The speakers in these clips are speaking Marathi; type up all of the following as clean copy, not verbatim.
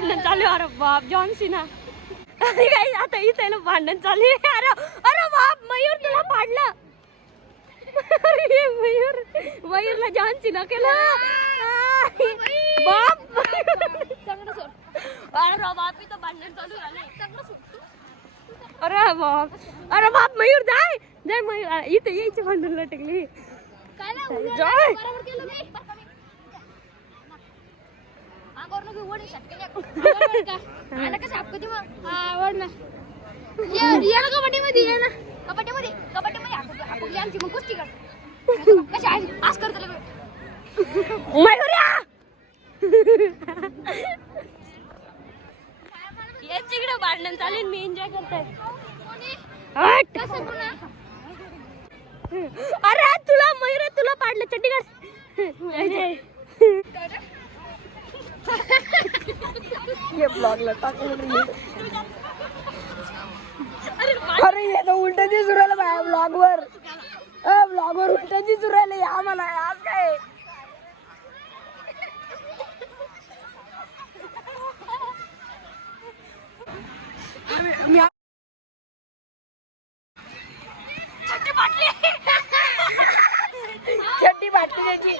भांडण चालू आहे. अरे बाप जॉन सीना. अरे काय आता इथे ना भांडण चालू आहे. अरे अरे बाप मयूर तुला पाडलं. अरे मयूरला जॉन सीना केलं. बाप अरे बाप इथं भांडण चालू झालंय. अरे बाप मयूर जाय जाय मयूर इथे यायची भांडण लटकली. जाय यांच्याकडे भांडण चालेल मी एन्जॉय करतोय. अरे तुला मयूर तुला पाडलं चंडीगड. ये ब्लॉगला टाकलं. अरे ये तो उलट दिसू राहिलं बाया ब्लॉगवर. ब्लॉगवर उलट दिसू राहिलं आम्हाला. आज काय चट्टी बाटली त्याची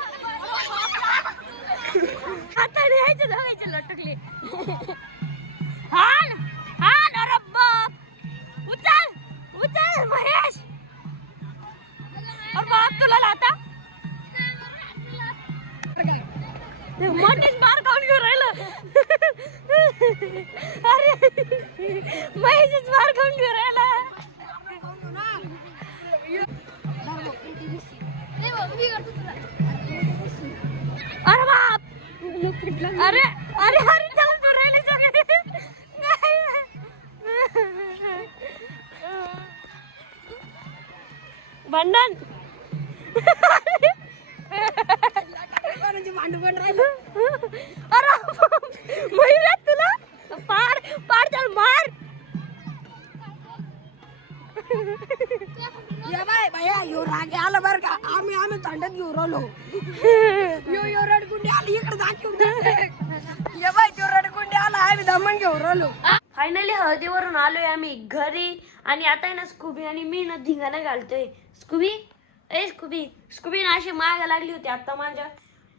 आता द्यायचं धावायचं लटकले. हाल हाल अरे बाप उचल उचल महेश. बाप तुला लाता मोठीच मार खाऊन घेऊन राहिलं. अरे महेशच मार खाऊन घेऊन राहिला. अरे बाप अरे अरे अरे जाऊन राहिले सगळे भांडण. अरे मयूर तुला पाड पाड चल मार. या बाय भैया यो राग आला बर का. आम्ही तांडत घेऊन राहिलो. यो रडकुंडी आली इकडे दाखवून. या बाय जो रडकुंडी आला आम्ही दमन घेऊन राहिलो. फायनली हळदीवरून आलोय आम्ही घरी. आणि आता आहे ना स्कूबी आणि मी ना धिंगाणा घालतोय. स्कूबी ना अशी माग लागली होती आता माझ्या.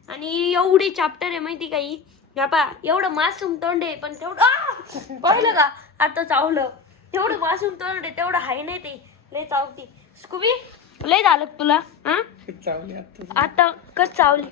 आणि एवढी चॅप्टर आहे माहिती काही. बापा एवढं मासूम तोंड आहे पण तेवढं पाहिलं का आता चावलं. तेवढं मासूम तोंड आहे तेवढं हाय नाही ते लय चावती. स्कूबी लय झालं तुला. हा आता कस चावली.